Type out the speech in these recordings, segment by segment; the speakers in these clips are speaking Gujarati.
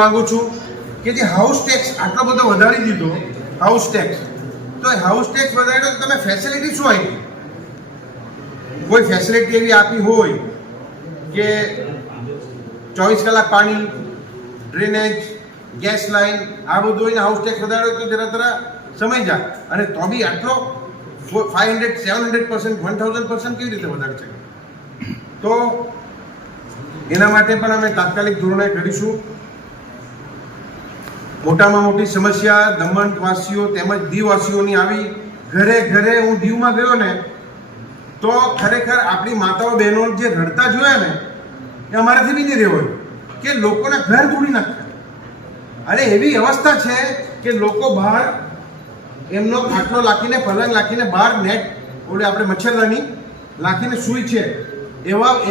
માંગુ છું કે જે હાઉસ ટેક્સ આટલો બધો વધારી દીધો, હાઉસ ટેક્સ, તો હાઉસ ટેક્સ વધાર્યો તો તમે ફેસિલિટી શું આપી? કોઈ ફેસિલિટી એવી આપી હોય કે 24 કલાક પાણી, ડ્રેનેજ, ગેસ લાઈન, આ બધું હોય ને હાઉસ ટેક્સ વધાર્યો તો જરા સમય જાય. અને તો બી આટલો 500, 700%, 1000% કેવી રીતે વધારી શકે? તો એના માટે પણ અમે તાત્કાલિક ધોરણે કરીશું. મોટામાં મોટી સમસ્યા દમણવાસીઓ તેમજ દીવવાસીઓની આવી. ઘરે ઘરે હું દીવમાં ગયો ને તો ખરેખર આપણી માતાઓ બહેનો જે રડતા જોયા ને એ અમારાથી બી નહીં રહેવાય કે લોકોના ઘર તોડી નાખે. અને એવી અવસ્થા છે કે લોકો બહાર એમનો ખાટલો લાખીને, પલંગ લાખીને બહાર નેટ ઓલે આપણે મચ્છરદાની લાખીને સૂઈ છે.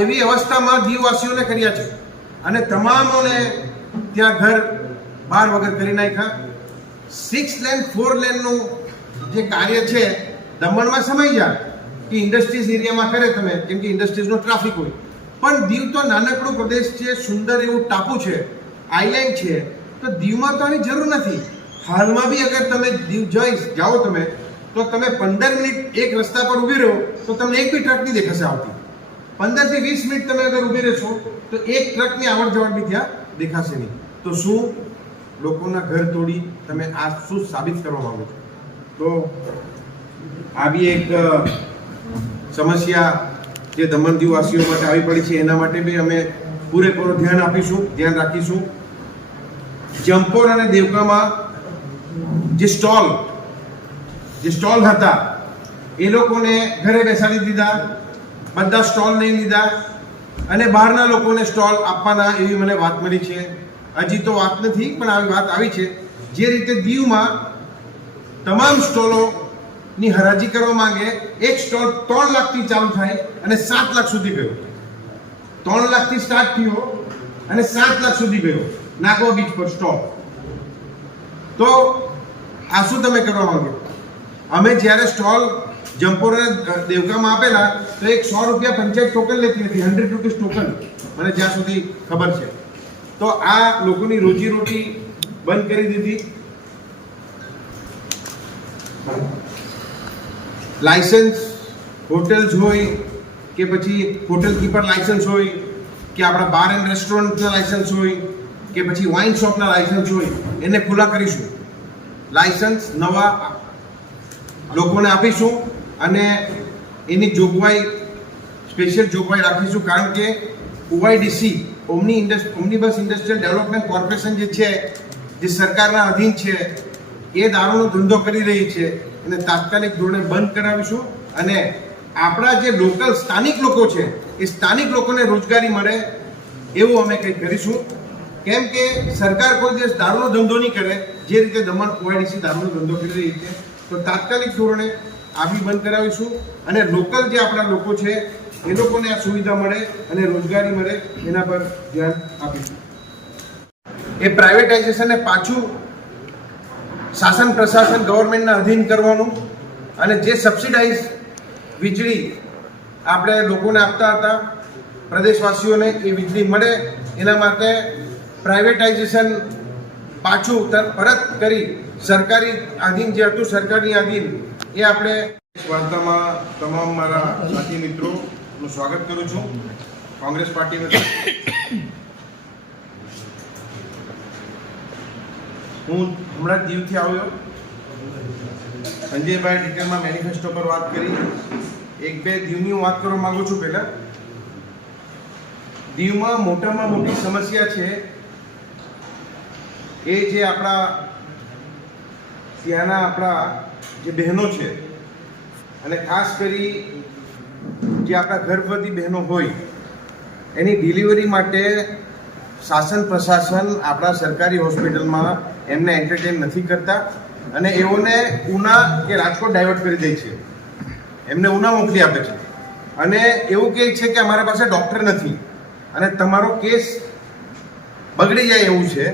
એવી અવસ્થામાં દીવવાસીઓને કર્યા છે. અને તમામોને ત્યાં ઘર બહાર વગર કરી નાખ્યા. 6 લેન 4 લેનનું જે કાર્ય છે દમણમાં સમય જાય કે ઇન્ડસ્ટ્રીઝ એરિયામાં કરે તમે, કેમ કે ઇન્ડસ્ટ્રીઝનો ટ્રાફિક હોય. પણ દીવ તો નાનકડો પ્રદેશ છે, સુંદર એવું ટાપુ છે, આઈલેન્ડ છે, તો દીવમાં તો આની જરૂર નથી. હાલમાં બી અગર તમે દીવ જાઓ તમે તો તમે 15 મિનિટ એક રસ્તા પર ઊભી રહો તો તમને એક બી ટ્રક નહીં દેખાશે આવતી. 15 થી 20 મિનિટ તમે અગર ઊભી રહેશો તો એક ટ્રકની આવડ જવડ બી ત્યાં દેખાશે નહીં. તો શું લોકોના ઘર તોડી તમે આ શું સાબિત કરવા માંગો છો? તો આ બી એક સમસ્યા જે દમણ દીવવાસીઓ માટે આવી પડી છે. એના માટે બી અમે પૂરેપૂરો ધ્યાન રાખીશું. જંપોર અને દેવકામાં જે સ્ટોલ હતા એ લોકોને ઘરે બેસાડી દીધા, બધા સ્ટોલ નહીં લીધા અને બહારના લોકોને સ્ટોલ આપવાના એવી મને વાત મળી છે. હજી તો વાત નથી પણ આવી વાત આવી છે. જે રીતે દીવમાં તમામ સ્ટોલોની હરાજી કરવા માંગે, એક સ્ટોલ 3 લાખથી ચાલુ થાય અને 7 લાખ સુધી ગયો. 3 લાખથી સ્ટાર્ટ થયો અને 7 લાખ સુધી ગયો નાગવા બીચ પર સ્ટોલ. તો આ શું તમે કરવા માંગો? અમે જ્યારે સ્ટોલ જંપોર દેવકામાં આપેલા તો એક 100 રૂપિયા પંચાયત ટોકન લેતી હતી, 100 રૂપીસ ટોકન, મને જ્યાં સુધી ખબર છે. તો આ લોકોની રોજીરોટી બંધ કરી દીધી. લાયસન્સ હોટેલ્સ હોય કે પછી હોટેલ કીપર લાયસન્સ હોય કે આપણા બાર એન્ડ રેસ્ટોરન્ટના લાયસન્સ હોય કે પછી વાઇન શોપના લાયસન્સ હોય, એને ખુલ્લા કરીશું. લાયસન્સ નવા લોકોને આપીશું અને એની જોગવાઈ, સ્પેશિયલ જોગવાઈ રાખીશું. કારણ કે OIDC ઓમ્નિબસ ઇન્ડસ્ટ્રીયલ ડેવલપમેન્ટ કોર્પોરેશન જે છે, જે સરકારના અધીન છે, એ દારૂનો ધંધો કરી રહી છે એને તાત્કાલિક ધોરણે બંધ કરાવીશું. અને આપણા જે લોકલ સ્થાનિક લોકો છે એ સ્થાનિક લોકોને રોજગારી મળે એવું અમે કંઈક કરીશું. કેમ કે સરકાર કોઈ દિવસ દારૂનો ધંધો નહીં કરે જે રીતે દમણ OIDC દારૂનો ધંધો કરી રહી છે. તો તાત્કાલિક ધોરણે આ બી બંધ કરાવીશું અને લોકલ જે આપણા લોકો છે એ લોકોને આ સુવિધા મળે અને રોજગારી મળે એના પર ધ્યાન આપીશું. એ પ્રાઇવેટાઇઝેશનને પાછું શાસન પ્રશાસન ગવર્મેન્ટના અધીન કરવાનું અને જે સબસિડાઇઝ વીજળી આપણે લોકોને આપતા હતા પ્રદેશવાસીઓને, એ વીજળી મળે એના માટે પ્રાઇવેટાઇઝેશન પાછું પરત કરી સરકારી આધીન જે હતું સરકારની આધીન એ આપણે વાર્તામાં તમામ મારા સાથી મિત્રોનું સ્વાગત કરું છું. કોંગ્રેસ પાર્ટીનું હું હમણાં દીવથી આવ્યો. સંજયભાઈ ડિટેલમાં મેનિફેસ્ટો પર વાત કરી. 1-2 દીવની હું વાત કરવા માંગુ છું. પહેલા દીવમાં મોટામાં મોટી સમસ્યા છે એ જે આપણા ત્યાંના જે બહેનો છે અને ખાસ કરી જે આપણા ગર્ભવતી બહેનો હોય એની ડિલિવરી માટે શાસન પ્રશાસન આપણા સરકારી હોસ્પિટલમાં એમને એન્ટરટેન નથી કરતા અને એઓને ઉના કે રાજકોટ ડાયવર્ટ કરી દે છે. એમને ઉના મોકલી આપે છે અને એવું કહે છે કે અમારા પાસે ડૉક્ટર નથી અને તમારો કેસ બગડી જાય એવું છે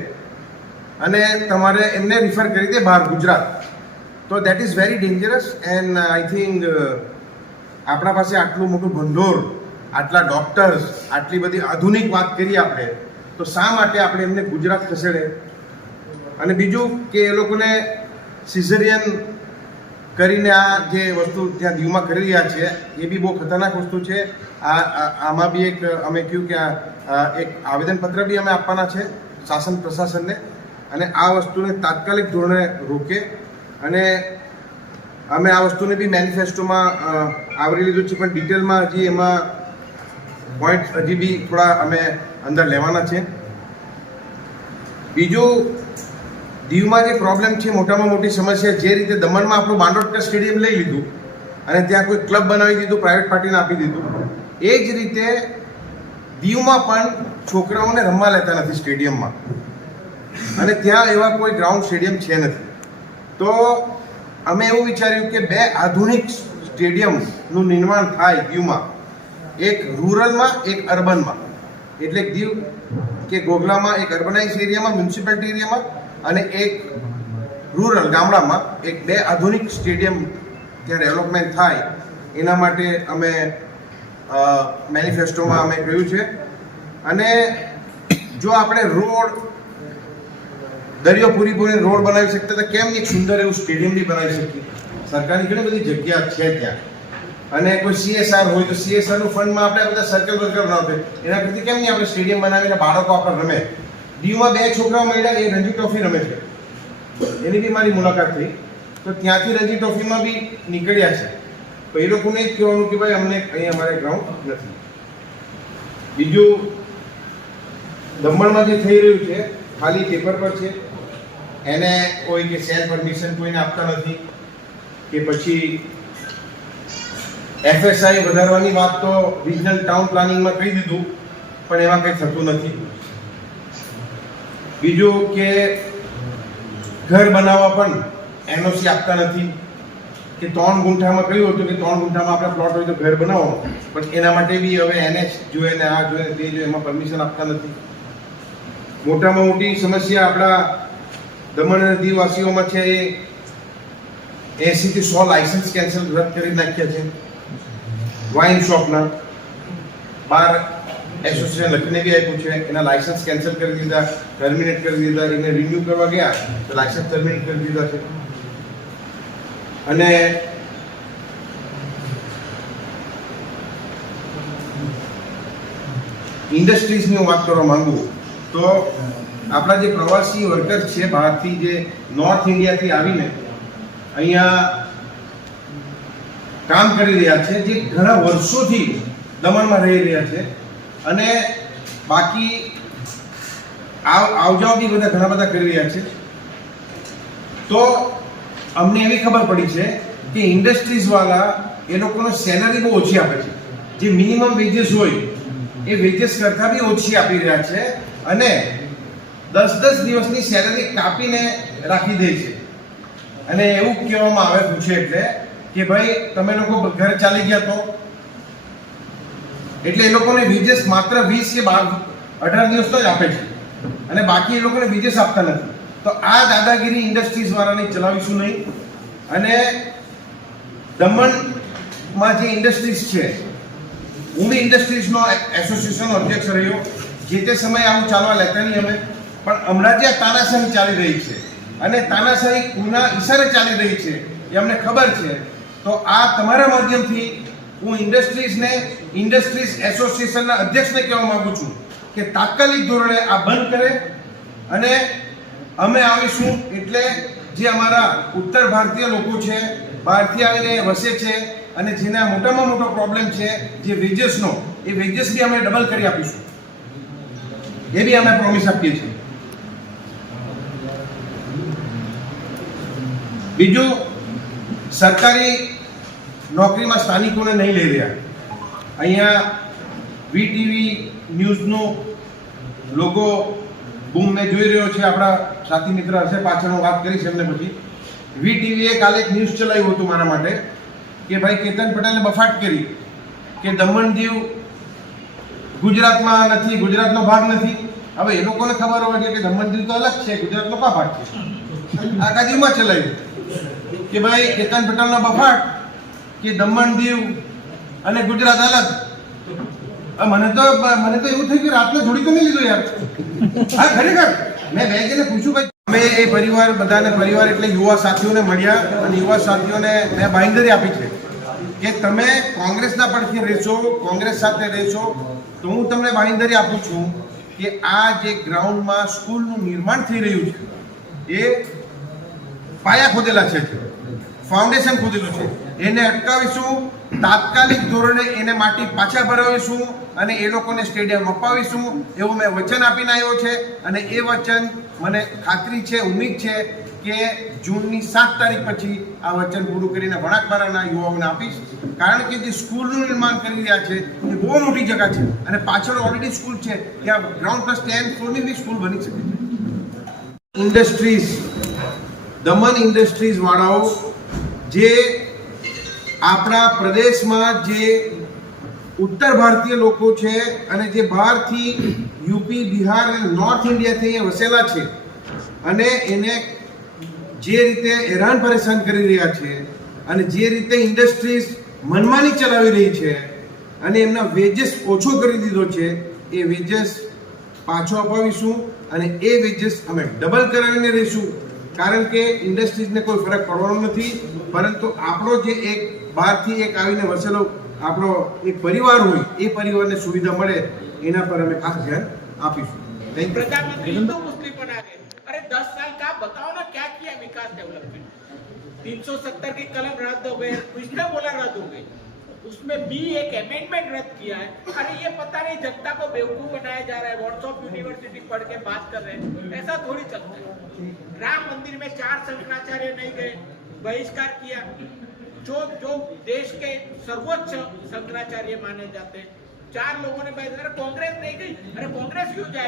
અને તમારે એમને રિફર કરી દે બહાર ગુજરાત. તો that is very dangerous and I think આપણા પાસે આટલું મોટું ભંડોળ, આટલા ડૉક્ટર્સ, આટલી બધી આધુનિક વાત કરી આપણે, તો શા માટે આપણે એમને ગુજરાત ખસેડે? અને બીજું કે એ લોકોને સિઝેરિયન કરીને આ જે વસ્તુ ત્યાં દીવમાં કરી રહ્યા છે એ બી બહુ ખતરનાક વસ્તુ છે. આમાં બી એક અમે કહ્યું કે એક આવેદનપત્ર બી અમે આપવાના છે શાસન પ્રશાસનને, અને આ વસ્તુને તાત્કાલિક ધોરણે રોકે. અને અમે આ વસ્તુને બી મેનિફેસ્ટોમાં આવરી લીધું છે, પણ ડિટેલમાં હજી એમાં પોઈન્ટ હજી બી થોડા અમે અંદર લેવાના છે. બીજું, દીવમાં જે પ્રોબ્લેમ છે, મોટામાં મોટી સમસ્યા, જે રીતે દમણમાં આપણું બાંડોદકર સ્ટેડિયમ લઈ લીધું અને ત્યાં કોઈ ક્લબ બનાવી દીધું, પ્રાઇવેટ પાર્ટીને આપી દીધું, એ જ રીતે દીવમાં પણ છોકરાઓને રમવા લેતા નથી સ્ટેડિયમમાં, અને ત્યાં એવા કોઈ ગ્રાઉન્ડ સ્ટેડિયમ છે નથી. તો અમે એવું વિચાર્યું કે 2 આધુનિક સ્ટેડિયમનું નિર્માણ થાય દીવમાં, એક રૂરલમાં એક અર્બનમાં. એટલે દીવ કે ગોગલામાં એક અર્બનાઇઝ એરિયામાં, મ્યુનિસિપાલિટી એરિયામાં, અને એક રૂરલ ગામડામાં એક 2 આધુનિક સ્ટેડિયમ ત્યાં ડેવલપમેન્ટ થાય. એના માટે અમે મેનિફેસ્ટોમાં અમે કહ્યું છે. અને જો આપણે રોડ, દરિયો પૂરી રોડ બનાવી શકતા તો કેમ એક સુંદર એવું સ્ટેડિયમ બી બનાવી શકીએ? સરકારની ઘણી બધી જગ્યા છે ત્યાં. અને કોઈ CSR હોય તો CSRનું ફંડમાં આપણે બધા સર્કલ બનાવતા, એના કરતી કેમ નહીં આપણે સ્ટેડિયમ બનાવીને બાળકો આપણે રમે? દીવમાં 2 છોકરાઓ મળ્યા, એ રણજી ટ્રોફી રમે છે, એની બી મારી મુલાકાત થઈ. તો ત્યાંથી રણજી ટ્રોફીમાં બી નીકળ્યા છે. તો એ લોકોને જ કહેવાનું કે ભાઈ અમને અહીં અમારે ગ્રાઉન્ડ નથી. બીજું, દમણમાં જે થઈ રહ્યું છે ખાલી પેપર પર છે, એને કોઈ કે સેલ પરમિશન કોઈને આપતા નથી, કે પછી FSI વધારવાની વાત તો રિજનલ ટાઉન પ્લાનિંગમાં કહી દીધું, પણ એમાં કંઈ થતું નથી. બીજું કે ઘર બનાવવા પણ NOC આપતા નથી, કે 3 ગુંઠામાં કહ્યું હતું કે 3 ગુંઠામાં આપણે પ્લોટ હોય તો ઘર બનાવો, પણ એના માટે બી હવે NH જોઈએ ને આ જોઈએ તે જોઈએ, એમાં પરમિશન આપતા નથી. મોટામાં મોટી સમસ્યા આપણા દમણ અને દીવવાસીઓમાં છે એ 80 થી 100 લાયસન્સ કેન્સલ રદ કરી નાખ્યા છે વાઇન શોપના. 12 એસોસિએશન લખીને બી આપ્યું છે, એના લાયસન્સ કેન્સલ કરી દીધા, ટર્મિનેટ કરી દીધા. એને રિન્યુ કરવા ગયા તો લાયસન્સ ટર્મિનેટ કરી દીધા છે. અને ઇન્ડસ્ટ્રીઝની હું વાત કરવા માંગુ તો આપણા જે પ્રવાસી વર્કર છે બહારથી, જે નોર્થ ઇન્ડિયાથી આવીને અહીંયા કામ કરી રહ્યા છે, જે ઘણા વર્ષોથી દમણમાં રહી રહ્યા છે, અને બાકી આવજાવ બી ઘણા બધા કરી રહ્યા છે. તો અમને એવી ખબર પડી છે કે ઇન્ડસ્ટ્રીઝ વાળા એ લોકોને સેલરી બહુ ઓછી આપે છે. જે મિનિમમ વેજીસ હોય એ વેજીસ કરતાં બી ઓછી આપી રહ્યા છે, અને 10-10 દિવસની સેલરી કાપીને રાખી દે છે. અને એવું કહેવામાં આવે પૂછે એટલે કે ભાઈ તમે લોકો ઘર ચાલી ગયા તો, એટલે એ લોકોને વેજીસ માત્ર 20 કે 18 દિવસનો જ આપે છે, અને બાકી એ લોકોને વેજીસ આપતા નથી. તો આ દાદાગીરી ઇન્ડસ્ટ્રીઝ વાળાની ચલાવીશું નહીં. અને દમણમાં જે ઇન્ડસ્ટ્રીઝ છે, હું બી ઇન્ડસ્ટ્રીઝનો એસોસિએશનનો અધ્યક્ષ રહ્યો. જે તે સમયે આવું ચાલવા લેતા નહીં અમે, પણ હમણાં જે તાનાશાહી ચાલી રહી છે, અને તાનાશાહી કોના ઈશારે ચાલી રહી છે એ અમને ખબર છે. તો આ તમારા માધ્યમથી હું ઇન્ડસ્ટ્રીઝ એસોસિએશનના અધ્યક્ષને કહેવા માંગુ છું કે તાત્કાલિક ધોરણે આ બંધ કરે. અને અમે આવીશું એટલે જે અમારા ઉત્તર ભારતીય લોકો છે, બહારથી આવીને વસે છે, અને જેને મોટામાં મોટો પ્રોબ્લેમ છે જે વેજીસનો, એ વેજીસ બી અમે ડબલ કરી આપીશું, એ બી અમે પ્રોમિસ આપીએ છીએ. બીજું, સરકારી નોકરીમાં સ્થાનિકોને નહીં લઈ રહ્યા. અહીંયા VTV ન્યૂઝનો લોગો બૂમ મેં જોઈ રહ્યો છે, આપણા સાથી મિત્ર હશે, પાછળ વાત કરીશ એમને પછી. VTVએ કાલે એક ન્યૂઝ ચલાવ્યું હતું મારા માટે કે ભાઈ કેતન પટેલે બફાટ કરી કે દમણ દીવ ગુજરાતમાં નથી, ગુજરાતનો ભાગ નથી. હવે એ લોકોને ખબર હોય કે દમણ દીવ તો અલગ છે, ગુજરાતનો કા ભાગ છે? આખા દીવમાં ચલાવ્યું કે ભાઈ કેતન પટેલનો બફાટ કે દમણ દીવ અને ગુજરાત અલગ. મને તો એવું થયું કે રાત્રે જોડી તો નહીં લીધો યાર. હા ખરેખર મેં બે જઈને પૂછ્યું ભાઈ અમે એ પરિવાર બધાને પરિવાર એટલે યુવા સાથીઓને મળ્યા અને યુવા સાથીઓને મેં બાંયધરી આપી છે કે તમે કોંગ્રેસના પડખે રહેશો, કોંગ્રેસ સાથે રહેશો, તો હું તમને બાંયધરી આપું છું કે આ જે ગ્રાઉન્ડમાં સ્કૂલનું નિર્માણ થઈ રહ્યું છે એ પાયા ખોદેલા છે, ફાઉન્ડેશન ખોદેલું છે, એને અટકાવીશું, તાત્કાલિક ધોરણે એને માટી પાછા ભરાવીશું અને એ લોકોને સ્ટેડિયમ અપાવીશું એવું મેં વચન આપીને આવ્યો છે. અને એ વચન મને ખાતરી છે, ઉમ્મીદ છે કે જૂનની 7 તારીખ પછી આ વચન પૂરું કરીને વણાકબારાના યુવાઓને આપીશ. કારણ કે જે સ્કૂલનું નિર્માણ કરી રહ્યા છે એ બહુ મોટી જગ્યા છે અને પાછળ ઓલરેડી સ્કૂલ છે, ત્યાં ગ્રાઉન્ડ પ્લસ 10 ફ્લોરની બી સ્કૂલ બની શકે છે. ઇન્ડસ્ટ્રીઝ, દમન ઇન્ડસ્ટ્રીઝ વાળાઓ જે આપણા પ્રદેશમાં જે ઉત્તર ભારતીય લોકો છે અને જે બહારથી યુપી, બિહાર અને નોર્થ ઇન્ડિયાથી અહીંયા વસેલા છે અને એને જે રીતે હેરાન પરેશાન કરી રહ્યા છે અને જે રીતે ઇન્ડસ્ટ્રીઝ મનમાની ચલાવી રહી છે અને એમના વેજીસ ઓછો કરી દીધો છે, એ વેજીસ પાછો અપાવીશું અને એ વેજીસ અમે ડબલ કરાવીને રહીશું. કારણ કે ઇન્ડસ્ટ્રીઝને કોઈ ફરક પડવાનો નથી, પરંતુ આપણો જે એક બહારથી એક આવીને વસેલો આપણો એક પરિવાર હોય એ પરિવારને સુવિધા મળે એના પર અમે ખાસ ધ્યાન આપીશું. प्रधानमंत्री हिंदू मुस्लिम बना गए. अरे 10 साल का बताओ ना क्या किया विकास डेवलपमेंट. 370 की कलम रद्द हो गए, किसने बोला रद्द हो गई, उसमें भी एक अमेंडमेंट रद्द किया है. अरे ये पता नहीं जनता को बेवकूफ बनाया जा रहा है. व्हाट्सएप यूनिवर्सिटी पढ़ के बात कर रहे हैं, ऐसा थोड़ी चलता है. राम मंदिर में 4 शंकराचार्य नहीं गए, बहिष्कार किया. जो देश के सर्वोच्च शंकराचार्य माने जाते हैं, 4 लोगों ने बहिष्कार. कांग्रेस नहीं गई. अरे कांग्रेस क्यों जाए.